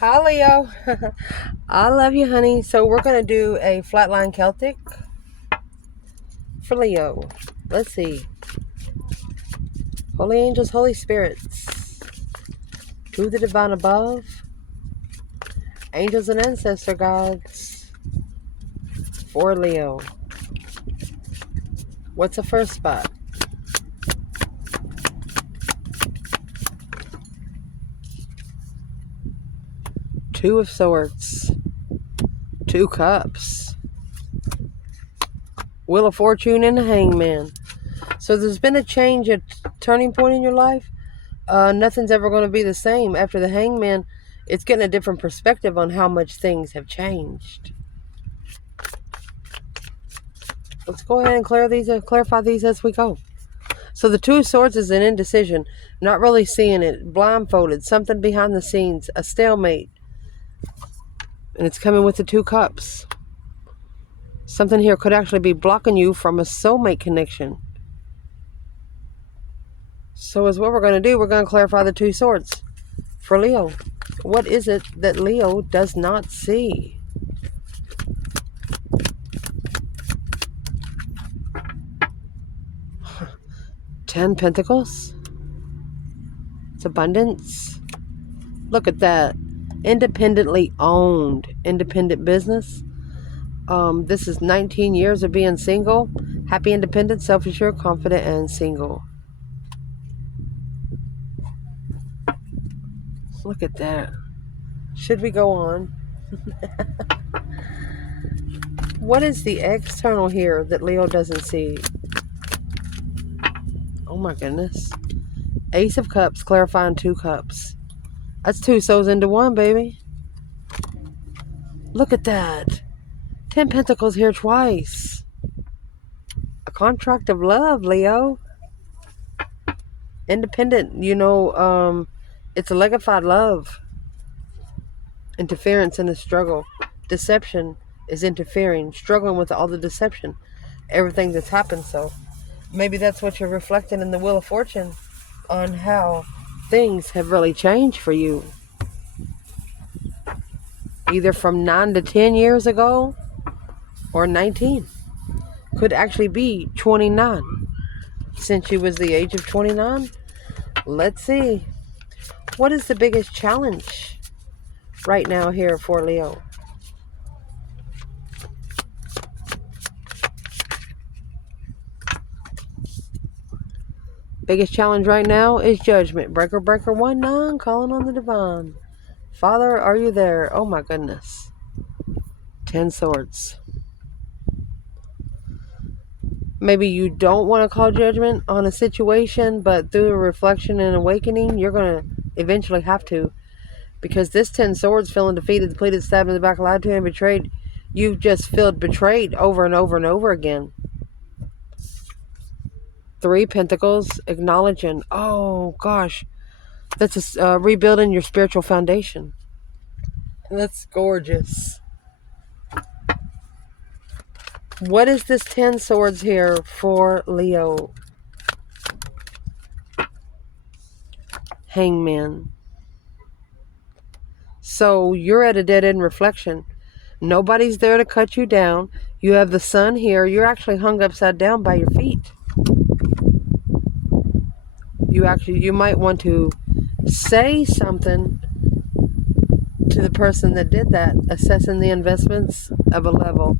Hi, Leo. I love you, honey. So we're going to do a flatline Celtic for Leo. Let's see. Holy angels, holy spirits, to the divine above, angels and ancestor gods for Leo. What's the first spot? Two of swords, two cups, wheel of fortune, and a hangman. So there's been a change, a turning point in your life. Nothing's ever going to be the same. After the hangman, it's getting a different perspective on how much things have changed. Let's go ahead and clarify these as we go. So the Two of Swords is an indecision, not really seeing it, blindfolded, something behind the scenes, a stalemate. And it's coming with the Two Cups. Something here could actually be blocking you from a soulmate connection. So as what we're going to do, we're going to clarify the Two Swords for Leo. What is it that Leo does not see? Ten Pentacles. It's abundance. Look at that. Independently owned. Independent business. This is 19 years of being single. Happy, independent, self-assured, confident, and single. Look at that. Should we go on? What is the external here that Leo doesn't see? Oh my goodness. Ace of Cups, clarifying two cups. That's two souls into one, baby. Look at that. 10 Pentacles here twice. A contract of love, Leo. Independent, it's a legified love. Interference in the struggle. Deception is interfering, struggling with all the deception. Everything that's happened, so maybe that's what you're reflecting in the Wheel of Fortune on how things have really changed for you. Either from 9 to 10 years ago or 19. Could actually be 29. Since you was the age of 29. Let's see. What is the biggest challenge right now here for Leo? Biggest challenge right now is judgment. Breaker, 1-9, calling on the divine. Father, are you there? Oh my goodness. 10 swords. Maybe you don't want to call judgment on a situation, but through a reflection and awakening, you're going to eventually have to. Because this 10 swords, feeling defeated, depleted, stabbed in the back, lied to, and betrayed, you've just felt betrayed over and over and over again. 3 Pentacles, acknowledging, oh gosh, that's rebuilding your spiritual foundation. That's gorgeous. What is this 10 swords here for Leo? Hangman. So you're at a dead end reflection. Nobody's there to cut you down. You have the sun here. You're actually hung upside down by your feet. You might want to say something to the person that did that, assessing the investments of a level.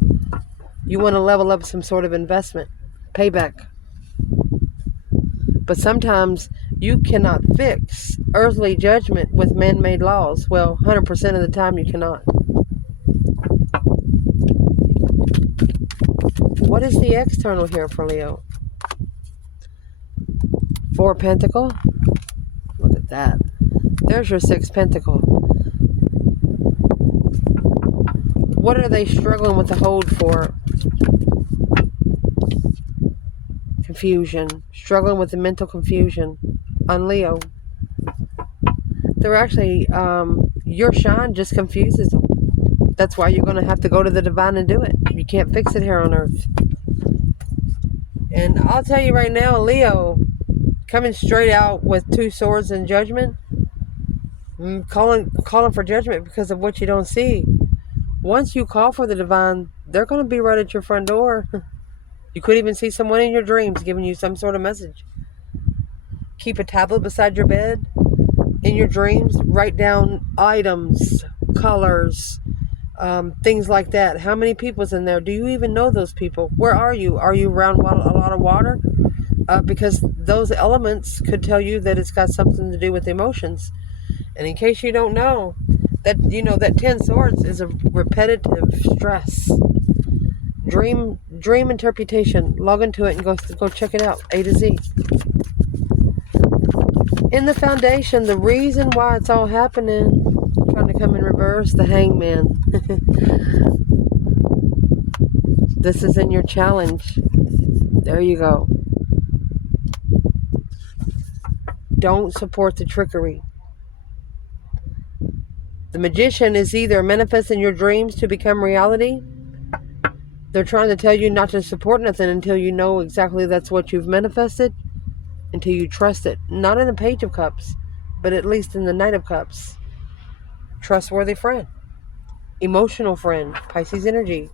You want to level up some sort of investment, payback. But sometimes you cannot fix earthly judgment with man-made laws. Well, 100% of the time you cannot. What is the external here for Leo? 4 Pentacle. Look at that. There's your 6 Pentacle. What are they struggling with the hold for? Confusion. Struggling with the mental confusion on Leo. They're actually, your shine just confuses them. That's why you're going to have to go to the divine and do it. You can't fix it here on earth. And I'll tell you right now, Leo, coming straight out with 2 swords and judgment, calling for judgment because of what you don't see. Once you call for the divine, they're going to be right at your front door. You could even see someone in your dreams giving you some sort of message. Keep a tablet beside your bed. In your dreams, write down items, colors, things like that. How many people's in there? Do you even know those people? Where are you? Are you around a lot of water? Because those elements could tell you that it's got something to do with emotions. And in case you don't know, that 10 swords is a repetitive stress. Dream interpretation. Log into it and go check it out. A to Z. In the foundation, the reason why it's all happening, trying to come in reverse, the Hangman. This is in your challenge. There you go. Don't support the trickery. The Magician is either manifesting your dreams to become reality. They're trying to tell you not to support nothing until you know exactly that's what you've manifested, until you trust it. Not in the Page of Cups, but at least in the Knight of Cups. Trustworthy friend. Emotional friend. Pisces energy.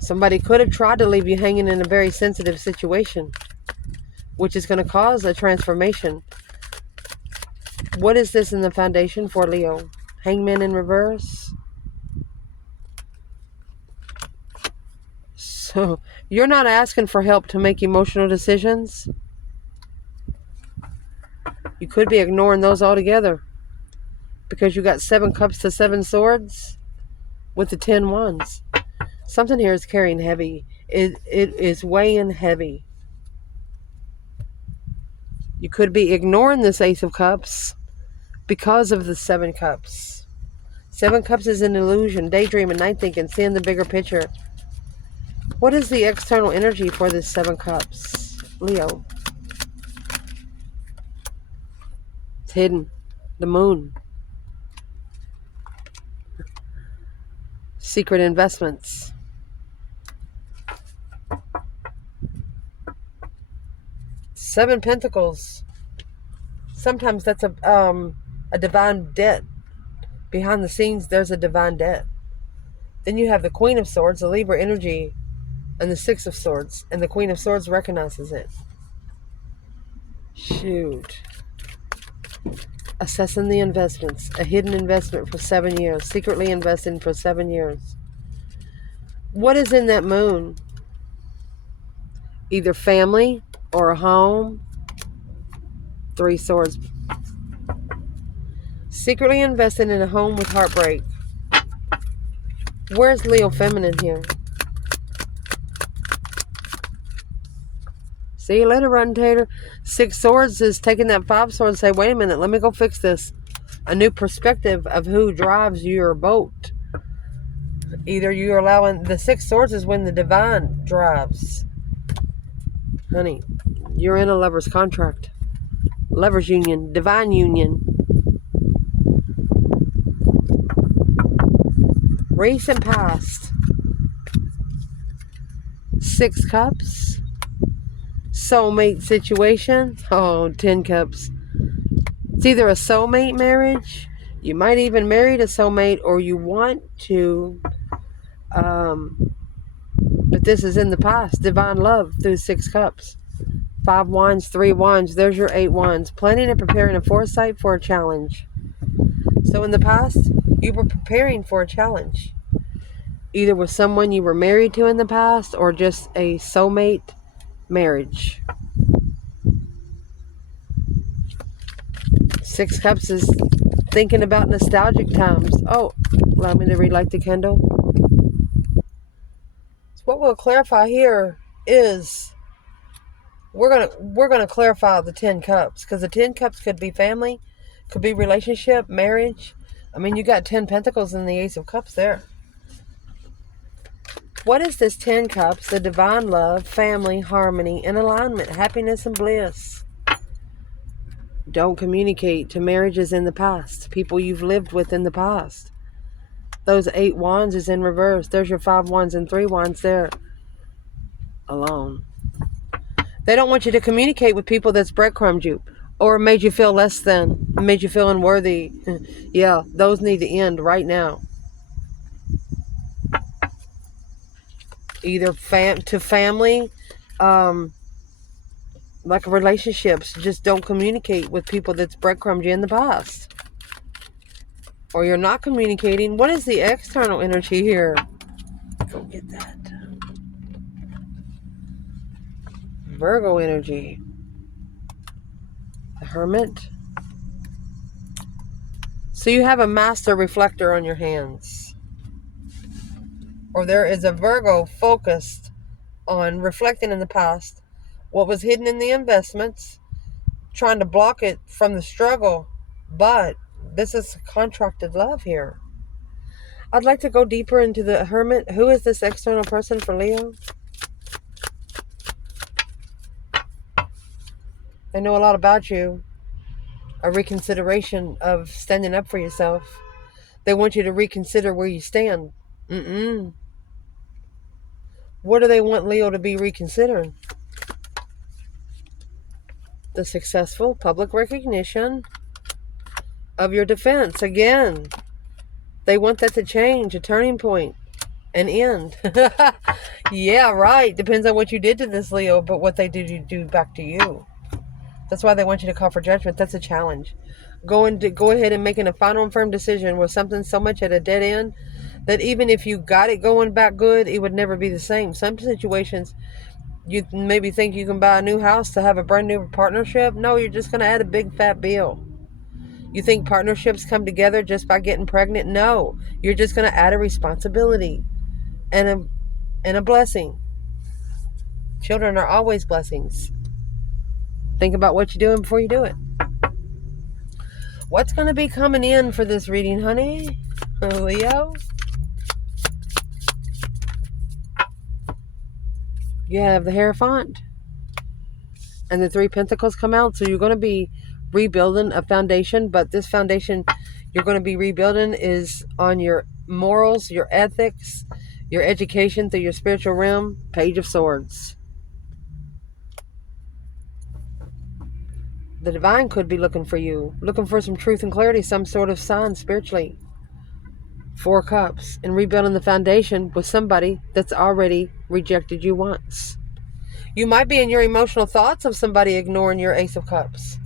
Somebody could have tried to leave you hanging in a very sensitive situation, which is going to cause a transformation. What is this in the foundation for Leo? Hangman in reverse. So you're not asking for help to make emotional decisions. You could be ignoring those altogether because you got 7 cups to 7 swords with the 10 wands. Something here is carrying heavy. It is weighing heavy. You could be ignoring this Ace of Cups because of the 7 cups. 7 cups is an illusion, daydreaming, night thinking, seeing the bigger picture. What is the external energy for this 7 cups, Leo? It's hidden. The moon. Secret investments. Seven Pentacles. Sometimes that's a divine debt. Behind the scenes, there's a divine debt. Then you have the Queen of Swords, the Libra energy, and the 6 of Swords. And the Queen of Swords recognizes it. Shoot. Assessing the investments. A hidden investment for 7 years. Secretly investing for 7 years. What is in that moon? Either family or a home. 3 swords. Secretly investing in a home with heartbreak. Where's Leo feminine here? See you later, Rotten Tater. 6 swords is taking that 5 swords and say, wait a minute, let me go fix this. A new perspective of who drives your boat. Either you're allowing... The 6 swords is when the divine drives. Honey, you're in a lover's contract. Lover's union. Divine union. Recent past. 6 cups. Soulmate situation. Oh, 10 cups. It's either a soulmate marriage. You might even marry a soulmate, or you want to. But this is in the past. Divine love through 6 cups. 5 wands, 3 wands. There's your 8 wands. Planning and preparing a foresight for a challenge. So in the past, you were preparing for a challenge. Either with someone you were married to in the past, or just a soulmate marriage. 6 cups is thinking about nostalgic times. Oh, allow me to relight the candle. So what we'll clarify here is we're gonna clarify the 10 cups, because the 10 cups could be family, could be relationship, marriage. I mean, you got 10 pentacles in the Ace of Cups there. What is this 10 cups? The divine love, family, harmony, and alignment, happiness and bliss. Don't communicate to marriages in the past, people you've lived with in the past. Those 8 wands is in reverse. There's your 5 wands and 3 wands there. Alone. They don't want you to communicate with people that's breadcrumbed you or made you feel less than, made you feel unworthy. Yeah, those need to end right now. Either to family, like relationships, just don't communicate with people that's breadcrumbed you in the past. Or you're not communicating. What is the external energy here? Go get that. Virgo energy. The Hermit. So you have a master reflector on your hands. Or there is a Virgo focused on reflecting in the past what was hidden in the investments, trying to block it from the struggle. But this is contracted love here. I'd like to go deeper into the Hermit. Who is this external person for Leo? They know a lot about you. A reconsideration of standing up for yourself. They want you to reconsider where you stand. What do they want Leo to be reconsidering? The successful public recognition of your defense. Again, they want that to change, a turning point, an end. Yeah, right. Depends on what you did to this Leo, but what they did you do back to you. That's why they want you to call for judgment. That's a challenge. Go ahead and making a final and firm decision with something so much at a dead end that even if you got it going back good, it would never be the same. Some situations, you maybe think you can buy a new house to have a brand new partnership. No, you're just going to add a big fat bill. You think partnerships come together just by getting pregnant? No, you're just going to add a responsibility and a blessing. Children are always blessings. Think about what you're doing before you do it. What's going to be coming in for this reading, honey? Leo? You have the Hierophant. And the 3 Pentacles come out. So you're going to be rebuilding a foundation. But this foundation you're going to be rebuilding is on your morals, your ethics, your education through your spiritual realm. Page of Swords. The divine could be looking for you. Looking for some truth and clarity. Some sort of sign spiritually. 4 Cups. And rebuilding the foundation with somebody that's already rejected you once. You might be in your emotional thoughts of somebody ignoring your Ace of Cups.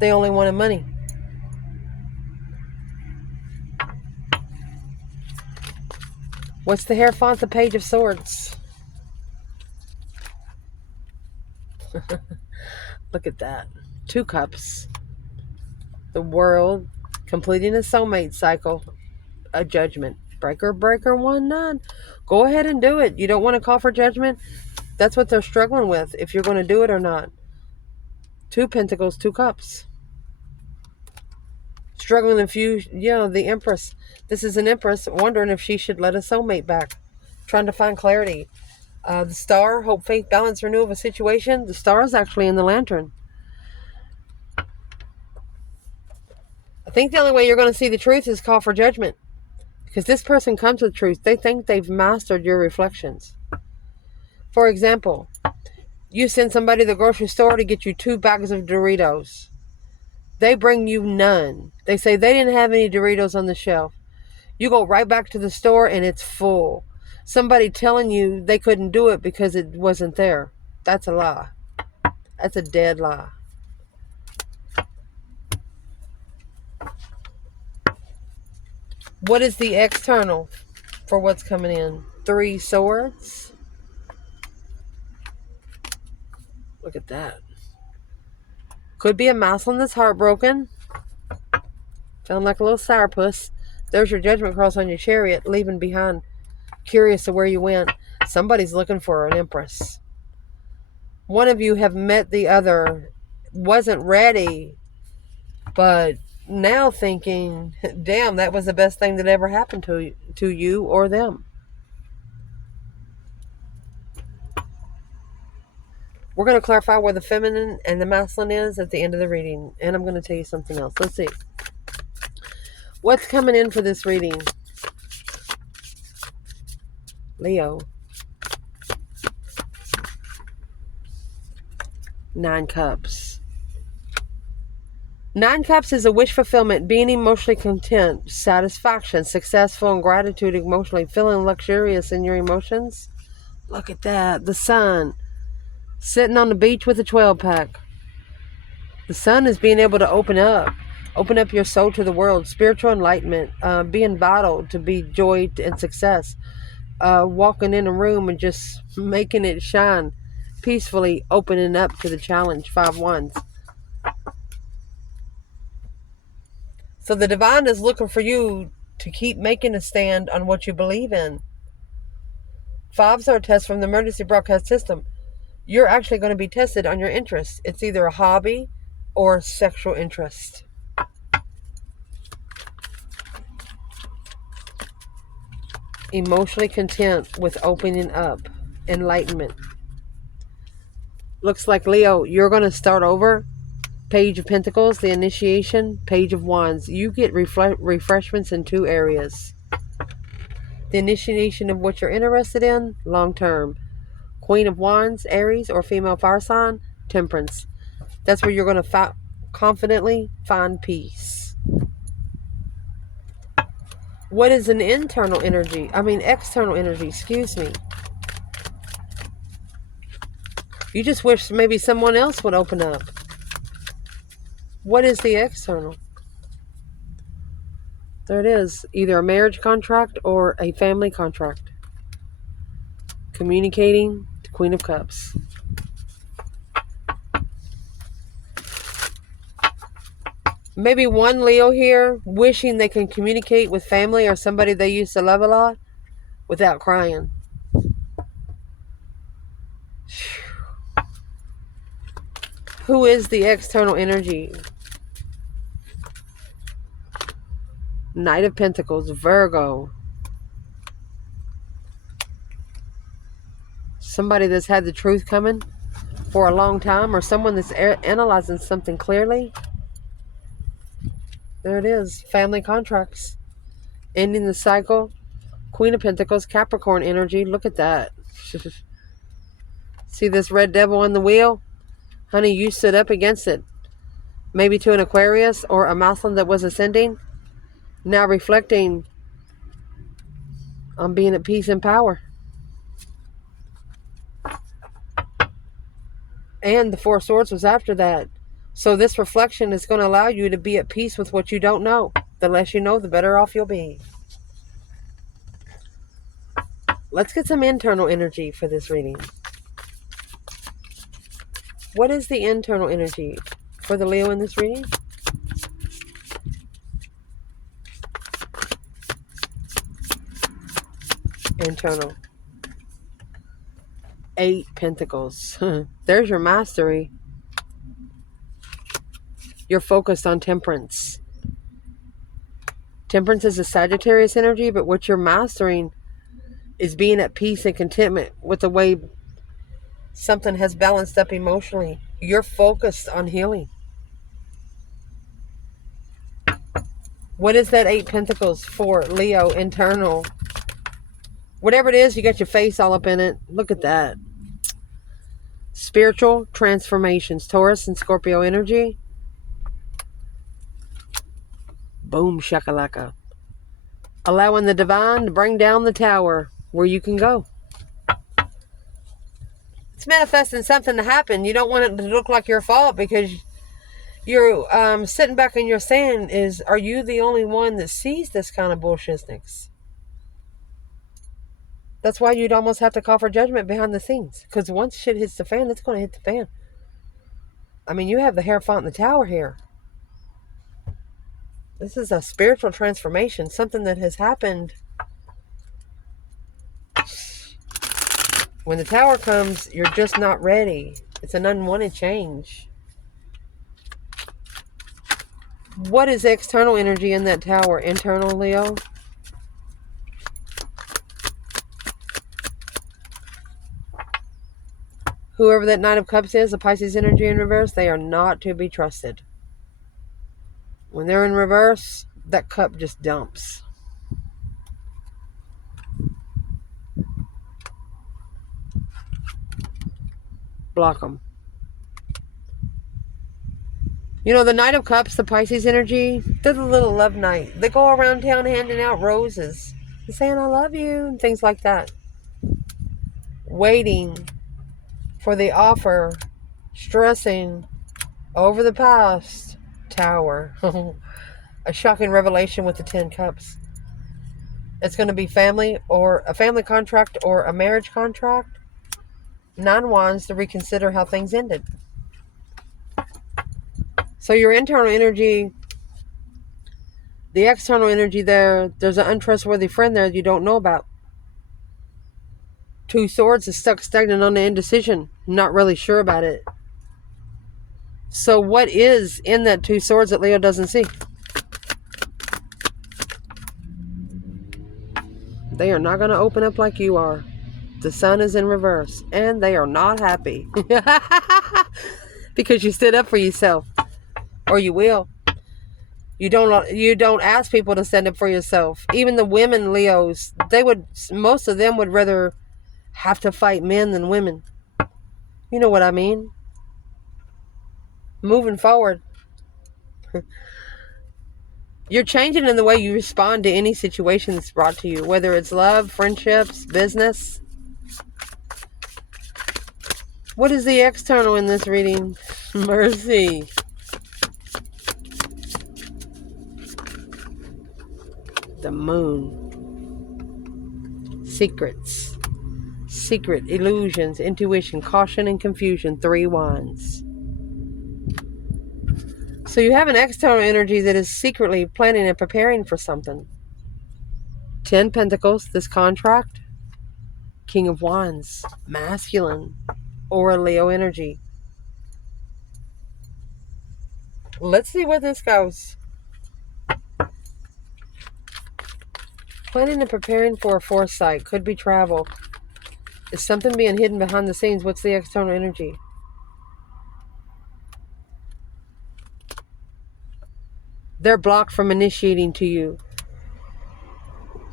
They only wanted money. What's the Hierophant? The Page of Swords. Look at that. 2 Cups. The World. Completing a soulmate cycle. A judgment. Breaker, 1-9. Go ahead and do it. You don't want to call for judgment? That's what they're struggling with, if you're going to do it or not. 2 Pentacles, 2 Cups. Struggling if you, the Empress. This is an Empress wondering if she should let a soulmate back. Trying to find clarity. The Star, hope, faith, balance, renew of a situation. The Star is actually in the Lantern. I think the only way you're going to see the truth is call for judgment. Because this person comes with truth. They think they've mastered your reflections. For example, you send somebody to the grocery store to get you 2 bags of Doritos. They bring you none. They say they didn't have any Doritos on the shelf. You go right back to the store and it's full. Somebody telling you they couldn't do it because it wasn't there. That's a lie. That's a dead lie. What is the external for what's coming in? 3 Swords. Look at that. Could be a Maslin that's heartbroken. Sound like a little sourpuss. There's your judgment cross on your chariot, leaving behind. Curious of where you went. Somebody's looking for an Empress. One of you have met the other. Wasn't ready. But now thinking, damn, that was the best thing that ever happened to you or them. We're going to clarify where the feminine and the masculine is at the end of the reading. And I'm going to tell you something else. Let's see. What's coming in for this reading? Leo. Nine Cups. Nine Cups is a wish fulfillment, being emotionally content, satisfaction, successful, and gratitude emotionally, feeling luxurious in your emotions. Look at that. The Sun. Sitting on the beach with a 12-pack. The Sun is being able to open up your soul to the world, spiritual enlightenment, being vital to be joy and success, walking in a room and just making it shine, peacefully opening up to the challenge. 5 wands. So the divine is looking for you to keep making a stand on what you believe in. 5s are a test from the emergency broadcast system. You're actually going to be tested on your interest. It's either a hobby or sexual interest. Emotionally content with opening up. Enlightenment. Looks like, Leo, you're going to start over. Page of Pentacles, the initiation. Page of Wands. You get refreshments in 2 areas. The initiation of what you're interested in, long term. Queen of Wands, Aries, or female fire sign, Temperance. That's where you're going to confidently find peace. What is an external energy, excuse me. You just wish maybe someone else would open up. What is the external? There it is. Either a marriage contract or a family contract. Communicating, the Queen of Cups. Maybe one Leo here wishing they can communicate with family or somebody they used to love a lot without crying. Who is the external energy? Knight of Pentacles, Virgo. Somebody that's had the truth coming for a long time, or someone that's analyzing something clearly. There it is. Family contracts. Ending the cycle. Queen of Pentacles, Capricorn energy. Look at that. See this red devil on the wheel? Honey, you stood up against it. Maybe to an Aquarius or a Muslim that was ascending. Now reflecting on being at peace and power. And the 4 Swords was after that. So this reflection is going to allow you to be at peace with what you don't know. The less you know, the better off you'll be. Let's get some internal energy for this reading. What is the internal energy for the Leo in this reading? Internal. 8 Pentacles. There's your mastery. You're focused on temperance. Temperance is a Sagittarius energy, but what you're mastering is being at peace and contentment with the way something has balanced up emotionally. You're focused on healing. What is that 8 Pentacles for, Leo, internal? Whatever it is, you got your face all up in it. Look at that. Spiritual transformations. Taurus and Scorpio energy. Boom shakalaka. Allowing the divine to bring down the tower where you can go. It's manifesting something to happen. You don't want it to look like your fault because you're sitting back and you're saying are you the only one that sees this kind of bullshitness? That's why you'd almost have to call for judgment behind the scenes. Because once shit hits the fan, it's going to hit the fan. I mean, you have the Hierophant in the tower here. This is a spiritual transformation. Something that has happened. When the tower comes, you're just not ready. It's an unwanted change. What is external energy in that tower? Internal, Leo? Whoever that Knight of Cups is, the Pisces energy in reverse, they are not to be trusted. When they're in reverse, that cup just dumps. Block them. You know, the Knight of Cups, the Pisces energy, they're the little love knight. They go around town handing out roses and saying, I love you, and things like that. Waiting for the offer, stressing over the past. Tower. A shocking revelation with the 10 Cups. It's going to be family, or a family contract, or a marriage contract. 9 Wands to reconsider how things ended. So your internal energy, the external energy there's an untrustworthy friend there you don't know about. 2 Swords is stuck stagnant on the indecision. Not really sure about it. So what is in that 2 Swords that Leo doesn't see? They are not going to open up like you are. The sun is in reverse. And they are not happy. Because you stood up for yourself. Or you will. You don't ask people to stand up for yourself. Even the women Leos, most of them would rather have to fight men than women. You know what I mean? Moving forward. You're changing in the way you respond to any situation that's brought to you, whether it's love, friendships, business. What is the external in this reading? Mercy. The moon. Secrets. Secret, illusions, intuition, caution, and confusion. 3 Wands. So you have an external energy that is secretly planning and preparing for something. 10 Pentacles, this contract. King of Wands, masculine, or a Leo energy. Let's see where this goes. Planning and preparing for a foresight. Could be travel. Is something being hidden behind the scenes? What's the external energy? They're blocked from initiating to you.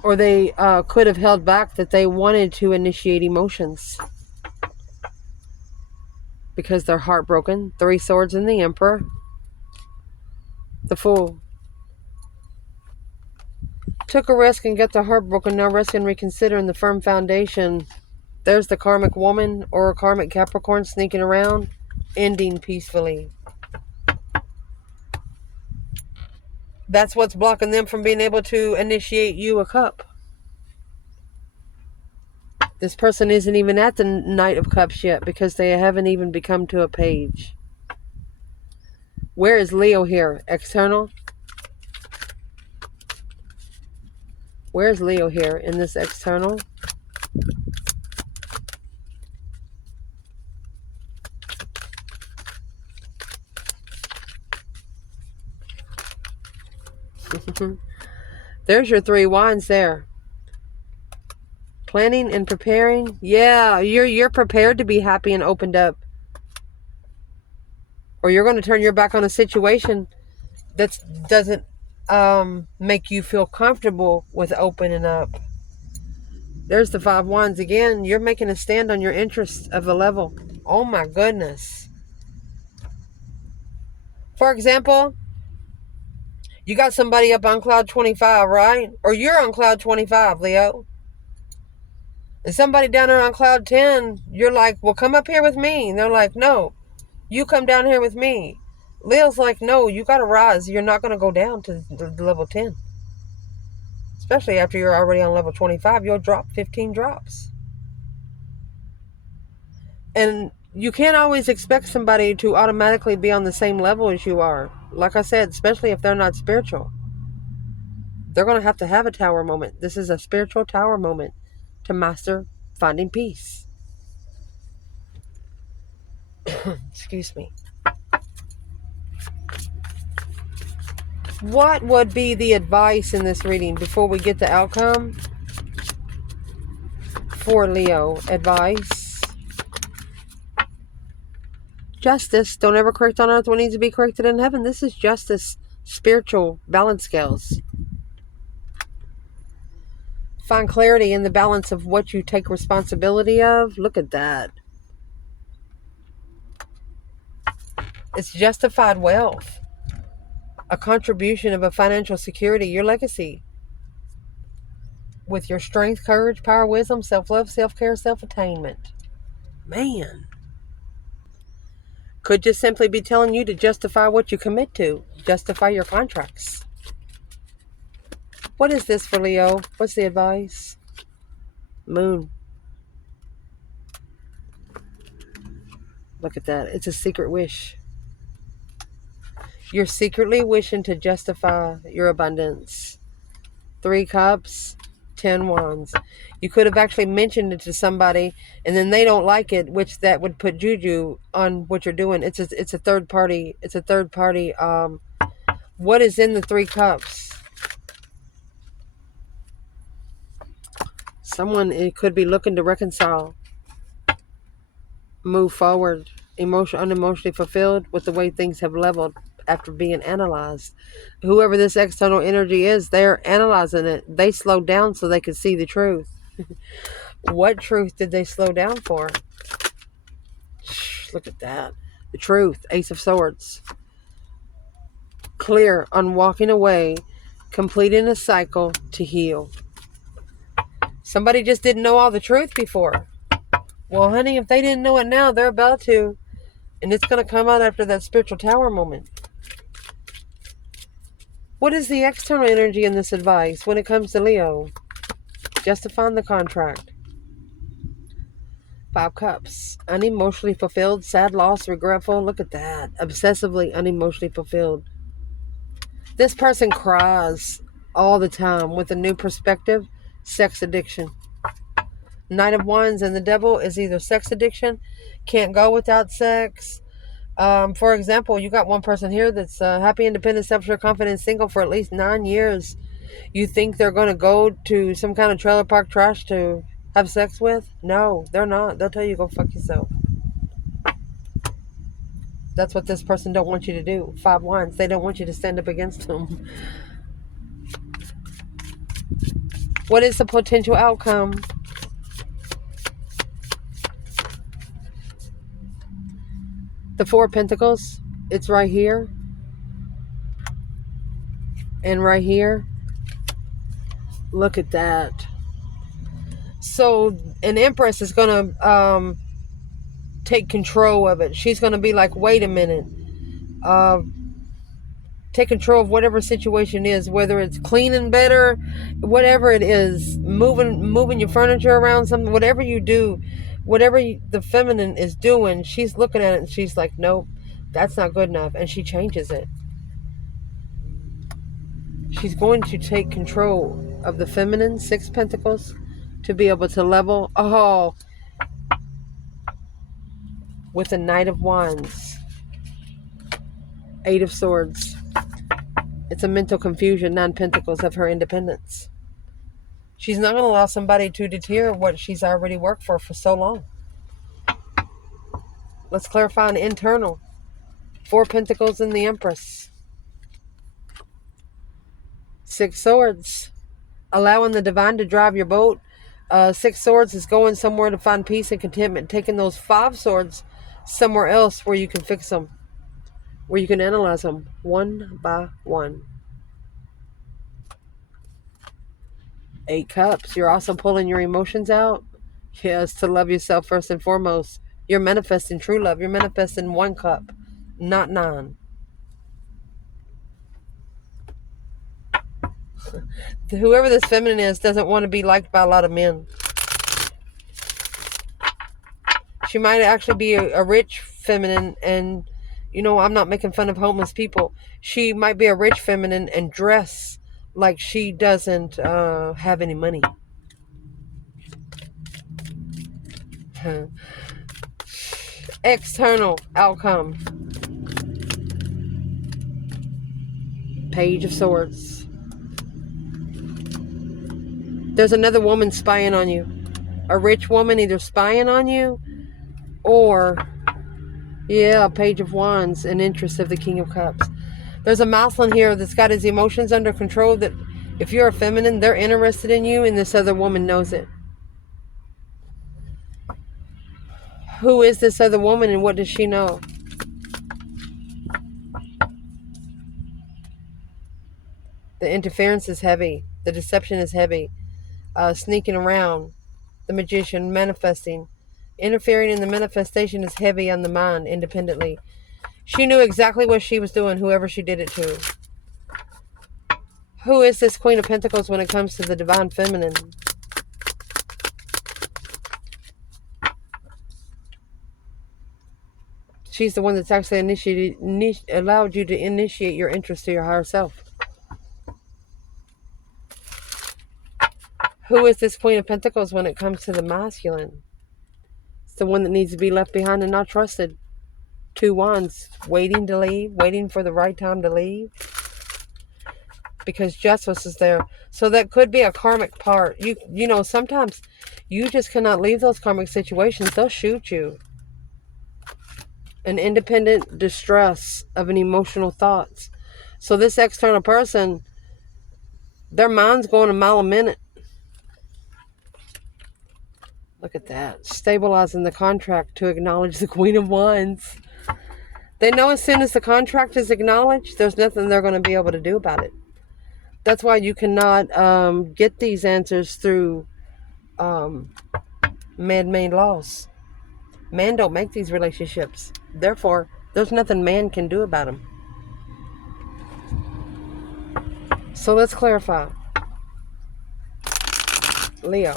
Or they could have held back that they wanted to initiate emotions. Because they're heartbroken. 3 Swords and the Emperor. The Fool. Took a risk and got their heart broken. Now risk and reconsider in the firm foundation. There's the karmic woman or a karmic Capricorn sneaking around. Ending peacefully. That's what's blocking them from being able to initiate you a cup. This person isn't even at the Knight of Cups yet because they haven't even become to a page. Where is Leo here? External? Where's Leo here in this external? There's your 3 Wands there. Planning and preparing. Yeah, you're prepared to be happy and opened up. Or you're going to turn your back on a situation that doesn't make you feel comfortable with opening up. There's the 5 Wands again. You're making a stand on your interests of a level. Oh my goodness. For example, you got somebody up on cloud 25, right? Or you're on cloud 25, Leo. And somebody down there on cloud 10, you're like, well, come up here with me. And they're like, no, you come down here with me. Leo's like, no, you got to rise. You're not going to go down to the level 10. Especially after you're already on level 25, you'll drop 15 drops. And you can't always expect somebody to automatically be on the same level as you are. Like I said, especially if they're not spiritual. They're going to have a tower moment. This is a spiritual tower moment to master finding peace. Excuse me. What would be the advice in this reading before we get the outcome? For Leo, advice. Justice. Don't ever correct on earth what needs to be corrected in heaven. This is justice. Spiritual balance scales. Find clarity in the balance of what you take responsibility of. Look at that. It's justified wealth, a contribution of a financial security, your legacy. With your strength, courage, power, wisdom, self-love, self-care, self-attainment. Man. Could just simply be telling you to justify what you commit to. Justify your contracts. What is this for Leo? What's the advice? Moon. Look at that. It's a secret wish. You're secretly wishing to justify your abundance. 3 cups, 10 wands. You could have actually mentioned it to somebody, and then they don't like it, which that would put juju on what you're doing. It's a third party. It's a third party. What is in the 3 cups? Someone, it could be looking to reconcile, move forward, unemotionally fulfilled with the way things have leveled after being analyzed. Whoever this external energy is, they're analyzing it. They slowed down so they could see the truth. What truth did they slow down for? Look at that. The truth. Ace of Swords. Clear on walking away, completing a cycle to heal. Somebody just didn't know all the truth before. Well, honey, if they didn't know it now, they're about to. And it's going to come out after that spiritual tower moment. What is the external energy in this advice when it comes to Leo? Justifying the contract. 5 cups. Unemotionally fulfilled, sad, lost, regretful. Look at that. Obsessively unemotionally fulfilled. This person cries all the time with a new perspective. Sex addiction. Knight of Wands and the Devil is either sex addiction, can't go without sex. For example, you got one person here that's happy, independent, self-sure, confident, single for at least 9 years. You think they're going to go to some kind of trailer park trash to have sex with? No, they're not. They'll tell you go fuck yourself. That's what this person don't want you to do. 5 Wands. They don't want you to stand up against them. What is the potential outcome? The 4 of Pentacles. It's right here. And right here. Look at that. So an Empress is going to take control of it. She's going to be like, wait a minute. Take control of whatever situation is, whether it's cleaning better, whatever it is, moving your furniture around, something, whatever you do, the feminine is doing, she's looking at it and she's like, nope, that's not good enough. And she changes it. She's going to take control of the feminine, 6 Pentacles, to be able to level. Oh, with the Knight of Wands, 8 of Swords. It's a mental confusion, 9 Pentacles of her independence. She's not going to allow somebody to deter what she's already worked for so long. Let's clarify an internal. 4 Pentacles and the Empress. 6 Swords. Allowing the divine to drive your boat. 6 Swords is going somewhere to find peace and contentment. Taking those 5 Swords somewhere else where you can fix them. Where you can analyze them one by one. 8 Cups. You're also pulling your emotions out. Yes, to love yourself first and foremost. You're manifesting true love. You're manifesting 1 cup, not 9. Whoever this feminine is doesn't want to be liked by a lot of men. She might actually be a rich feminine, and I'm not making fun of homeless people. She might be a rich feminine and dress like she doesn't have any money. External outcome. Page of Swords. There's another woman spying on you. A rich woman either spying on you or, Page of Wands, an interest of the King of Cups. There's a masculine here that's got his emotions under control, that if you're a feminine, they're interested in you and this other woman knows it. Who is this other woman and what does she know? The interference is heavy. The deception is heavy. Sneaking around. The magician manifesting. Interfering in the manifestation is heavy on the mind independently. She knew exactly what she was doing, whoever she did it to. Who is this Queen of Pentacles when it comes to the Divine Feminine? She's the one that's actually allowed you to initiate your interest to your higher self. Who is this Queen of Pentacles when it comes to the masculine? It's the one that needs to be left behind and not trusted. 2 wands, waiting to leave, waiting for the right time to leave. Because justice is there. So that could be a karmic part. You know, sometimes you just cannot leave those karmic situations. They'll shoot you. An independent distress of an emotional thoughts. So this external person, their mind's going a mile a minute. Look at that. Stabilizing the contract to acknowledge the Queen of Wands. They know as soon as the contract is acknowledged, there's nothing they're going to be able to do about it. That's why you cannot get these answers through man-made laws. Man don't make these relationships. Therefore, there's nothing man can do about them. So let's clarify. Leo.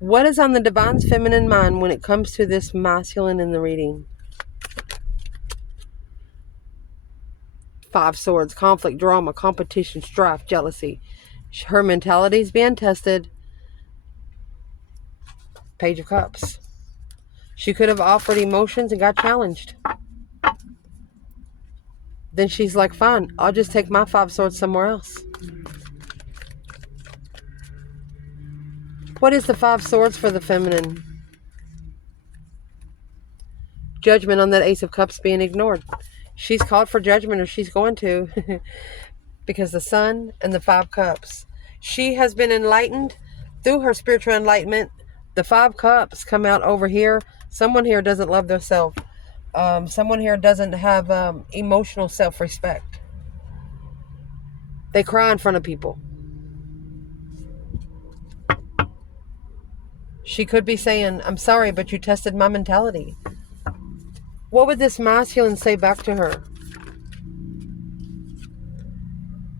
What is on the Divine Feminine mind when it comes to this masculine in the reading? 5 swords, conflict, drama, competition, strife, jealousy. Her mentality is being tested. Page of Cups. She could have offered emotions and got challenged. Then she's like, fine, I'll just take my 5 swords somewhere else. What is the 5 swords for the feminine? Judgment on that Ace of Cups being ignored. She's called for judgment, or she's going to. Because the Sun and the 5 Cups. She has been enlightened through her spiritual enlightenment. The 5 Cups come out over here. Someone here doesn't love their self. Someone here doesn't have emotional self-respect. They cry in front of people. She could be saying, I'm sorry, but you tested my mentality. What would this masculine say back to her?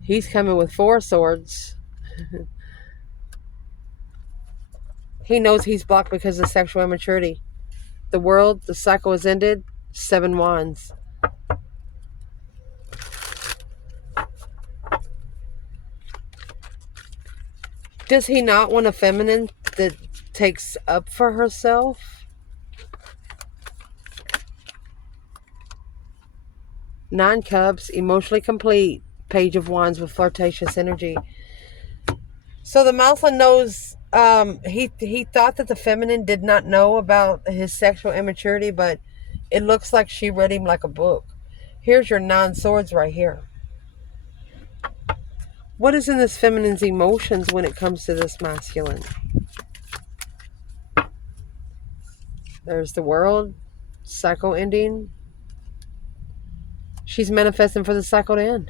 He's coming with 4 swords. He knows he's blocked because of sexual immaturity. The world, the cycle has ended. 7 wands. Does he not want a feminine that takes up for herself? 9 cups, emotionally complete. Page of Wands with flirtatious energy. So the masculine knows, he thought that the feminine did not know about his sexual immaturity, but it looks like she read him like a book. Here's your 9 swords right here. What is in this feminine's emotions when it comes to this masculine? There's the world, cycle ending. She's manifesting for the cycle to end.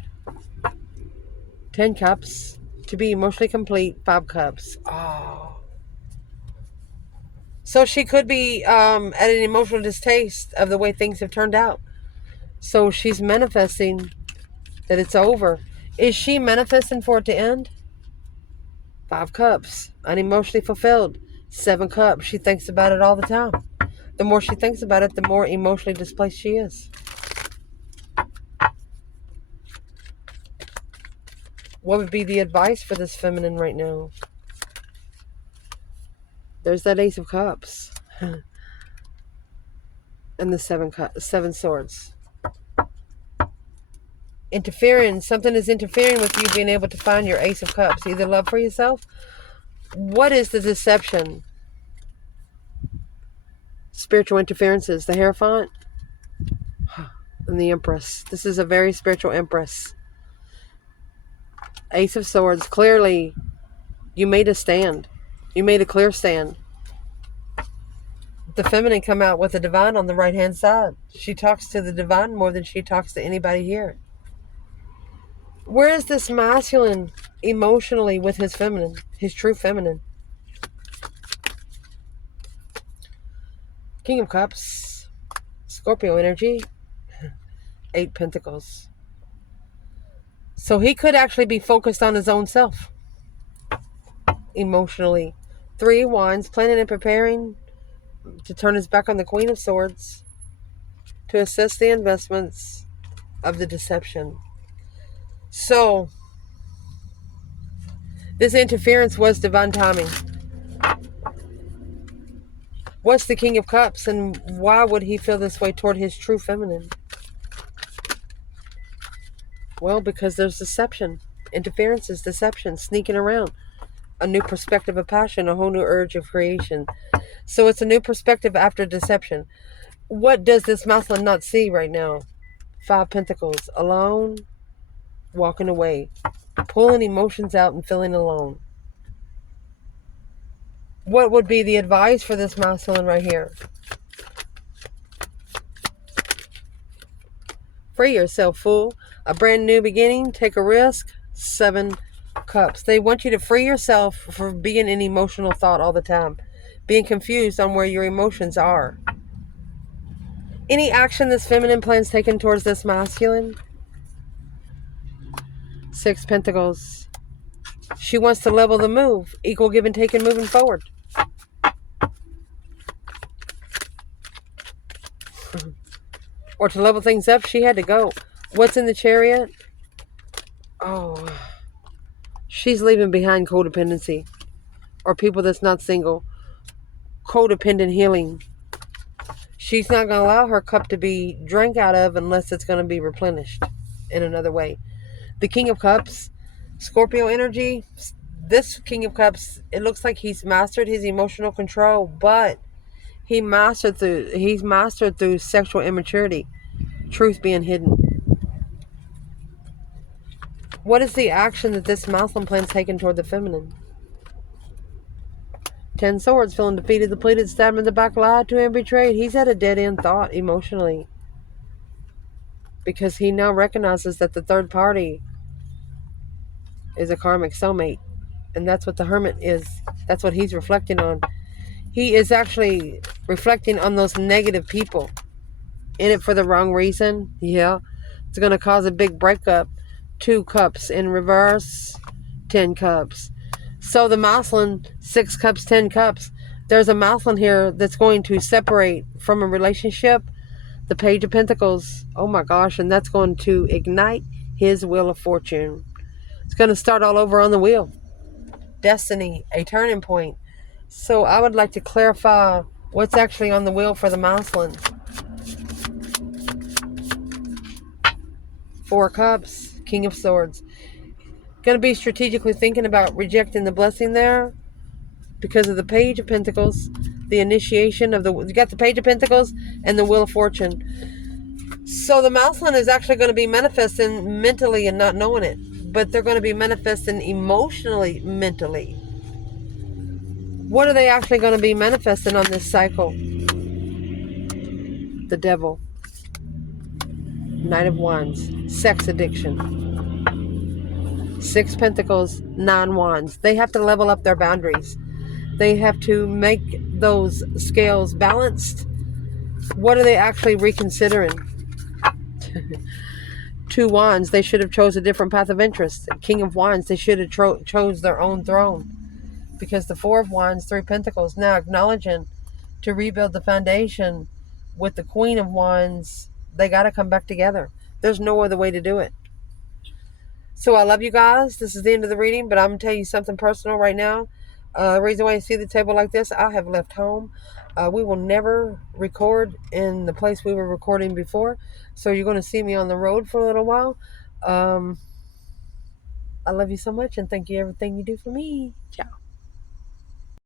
10 cups, to be emotionally complete. 5 cups. Oh. So she could be at an emotional distaste of the way things have turned out. So she's manifesting that it's over. Is she manifesting for it to end? 5 cups, unemotionally fulfilled. 7 cups, she thinks about it all the time. The more she thinks about it, the more emotionally displaced she is. What would be the advice for this feminine right now? There's that Ace of Cups. And the 7 swords. Interfering. Something is interfering with you being able to find your Ace of Cups. Either love for yourself. What is the deception? Spiritual interferences. The Hierophant. And the Empress. This is a very spiritual Empress. Ace of Swords. Clearly, you made a stand. You made a clear stand. the feminine come out with the divine on the right-hand side. She talks to the divine more than she talks to anybody here. Where is this masculine emotionally with his feminine, his true feminine? King of Cups, Scorpio energy, 8 Pentacles. So he could actually be focused on his own self emotionally. 3 Wands, planning and preparing to turn his back on the Queen of Swords to assist the investments of the deception. So this interference was divine timing. What's the King of Cups, and why would he feel this way toward his true feminine? Well, because there's deception. Interference is deception, sneaking around. A new perspective of passion, a whole new urge of creation. So it's a new perspective after deception. What does this masculine not see right now? 5 Pentacles, alone, walking away, pulling emotions out and feeling alone. What would be the advice for this masculine right here? Free yourself, fool. A brand new beginning. Take a risk. 7 Cups. They want you to free yourself from being in emotional thought all the time. Being confused on where your emotions are. Any action this feminine plans taken towards this masculine? 6 Pentacles. She wants to level the move. Equal give and take and moving forward. Or to level things up, she had to go. What's in the Chariot? Oh, she's leaving behind codependency. Or people that's not single. Codependent healing. She's not going to allow her cup to be drank out of unless it's going to be replenished in another way. The King of Cups, Scorpio energy. This King of Cups, it looks like he's mastered his emotional control, but he's mastered through sexual immaturity, truth being hidden. What is the action that this masculine plan's taken toward the feminine? 10 Swords, feeling defeated, depleted, stabbed in the back, lied to and betrayed. He's at a dead-end thought emotionally. Because he now recognizes that the third party is a karmic soulmate. And that's what the Hermit is. That's what he's reflecting on. He is actually reflecting on those negative people. In it for the wrong reason. Yeah. It's going to cause a big breakup. 2 Cups in reverse. 10 Cups. So the masculine, 6 Cups, 10 Cups. There's a masculine here that's going to separate from a relationship. The Page of Pentacles. Oh my gosh. And that's going to ignite his wheel of fortune. It's going to start all over on the wheel. Destiny. A turning point. So I would like to clarify what's actually on the wheel for the masculine. 4 Cups. King of Swords. Going to be strategically thinking about rejecting the blessing there. Because of the Page of Pentacles. The initiation of you got the Page of Pentacles and the Wheel of Fortune. So the masculine is actually going to be manifesting mentally and not knowing it. But they're going to be manifesting emotionally, mentally. What are they actually going to be manifesting on this cycle? The Devil. Knight of Wands. Sex addiction. 6 Pentacles. 9 Wands. They have to level up their boundaries. They have to make those scales balanced. What are they actually reconsidering? 2 Wands. They should have chose a different path of interest. King of Wands. They should have chose their own throne. Because the 4 of Wands, 3 Pentacles. Now acknowledging to rebuild the foundation with the Queen of Wands. They got to come back together. There's no other way to do it. So I love you guys. This is the end of the reading, but I'm going to tell you something personal right now. The reason why you see the table like this, I have left home. We will never record in the place we were recording before. So you're going to see me on the road for a little while. I love you so much, and thank you for everything you do for me. Ciao.